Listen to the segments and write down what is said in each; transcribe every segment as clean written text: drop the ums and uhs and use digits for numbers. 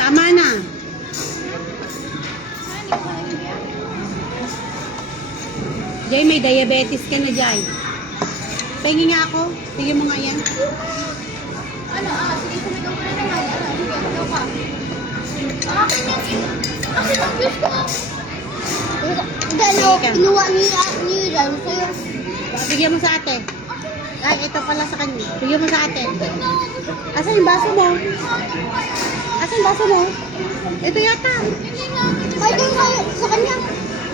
Tama na. Jay, may diabetes ka na, Jay. Pahingi nga ako. Tingin mo nga yan. Ano, sige, sumigaw ko na naman. Sige, sumigaw ka. Akin yan. Akin ang Diyos ko. Dalaw, kinuha niyo yan. Sa'yo. Bigyan mo sa ate. Ay, ito pala sa kanya. Bigyan mo sa ate. Asan yung baso mo? Asan yung baso mo? Ito yata. Ay, ito yung sa kanya.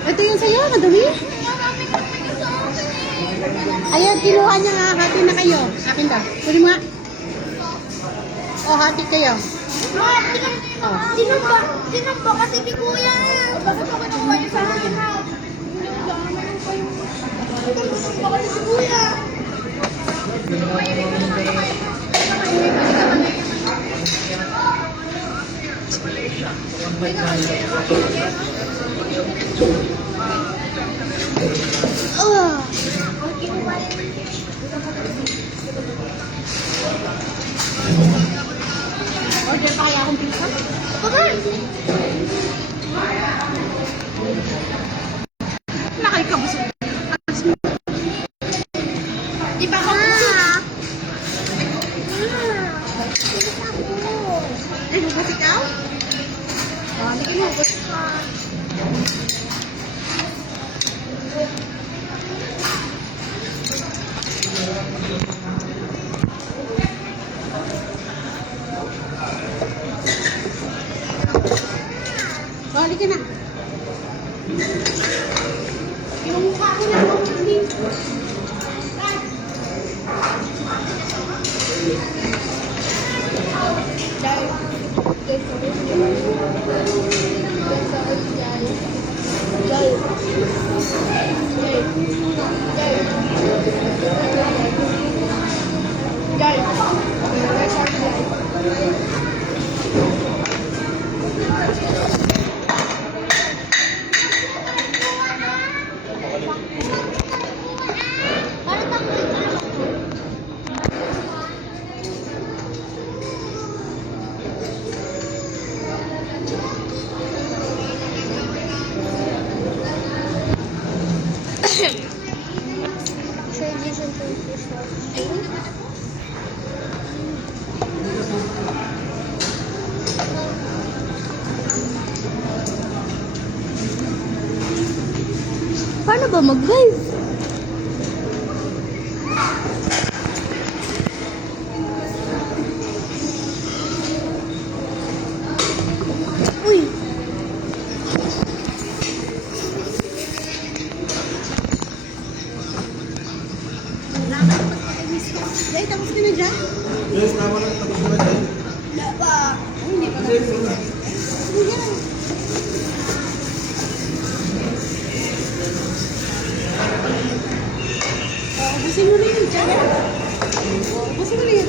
Ito yung sa'yo. Madumi. Ayan, kinuha niya nga. Hati na kayo. Akin daw. Kunin mo nga. O, hati kayo. Tinamba kasi di kuya. Bakit ako kinuha niya sa akin ha? Tinamba kasi si kuya. Order pa kaya akong pizza? Nakikabusog. Di ba ako busog? Ay, bubus ikaw? Hindi mo bubus. Balik ka na. Yung mukha ko na ako. Paano ba mag-live? Uy! Jay, tapos ka na dyan? Yes, tama na. Tapos mo na tayo. Wala pa. Hindi pa. Yes, wala. Ubusin mo na yun, Jay. Ubusin mo na yun.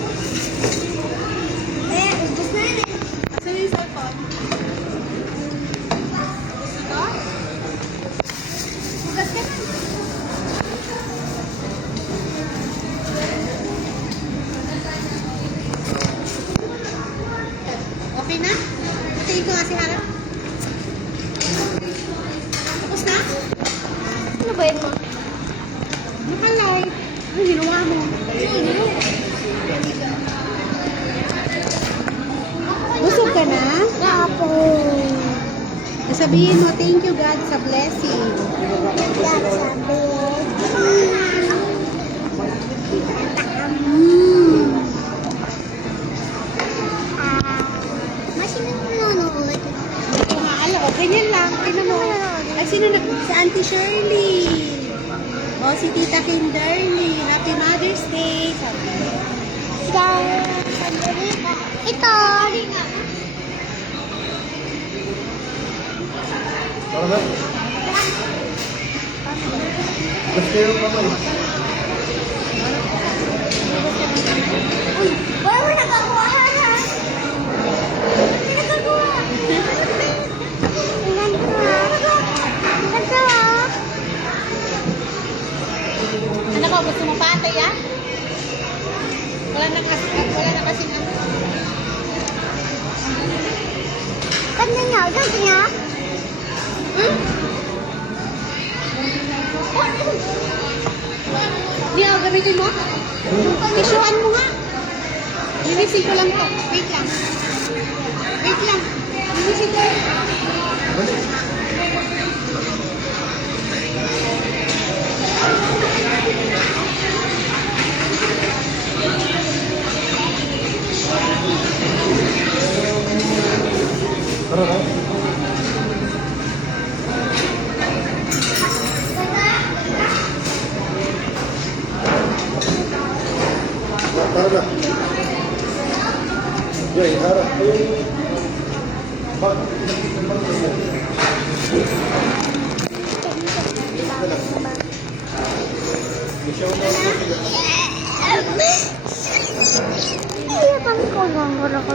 Ubus na yun eh. Asan yung cellphone? Ito? Ubus ka na. Okay na? Patayin ko nga si Harap. Tapos na? Ano ba yun mo? Nakalive. Ano ginawa mo? Busog ka na? Apo. Sabihin mo, thank you God sa blessing. Masino mo nanonood? Kung maaala ko, ganyan lang. Tingnan mo. Ay, sino na? Si Auntie Shirley. O, si Tita Kimberly. Happy Mother's Day. Sabi. Ito. Para ba? Basta yung kamay. Uy, wala mo nagagawa ha? Hindi nagagawa. Tingnan ko ha. Ito ha. Ano ba? Gusto mo patay, ah? Wala na kasi ano. Gusto niya? Hindi ako gamitin mo? Tisuan mo nga. Linisin ko lang to. Wait lang. Wait lang. Linisin ko. Tara na. Tara na. Jay, harap. Bak. Iya kan ko lang wala ko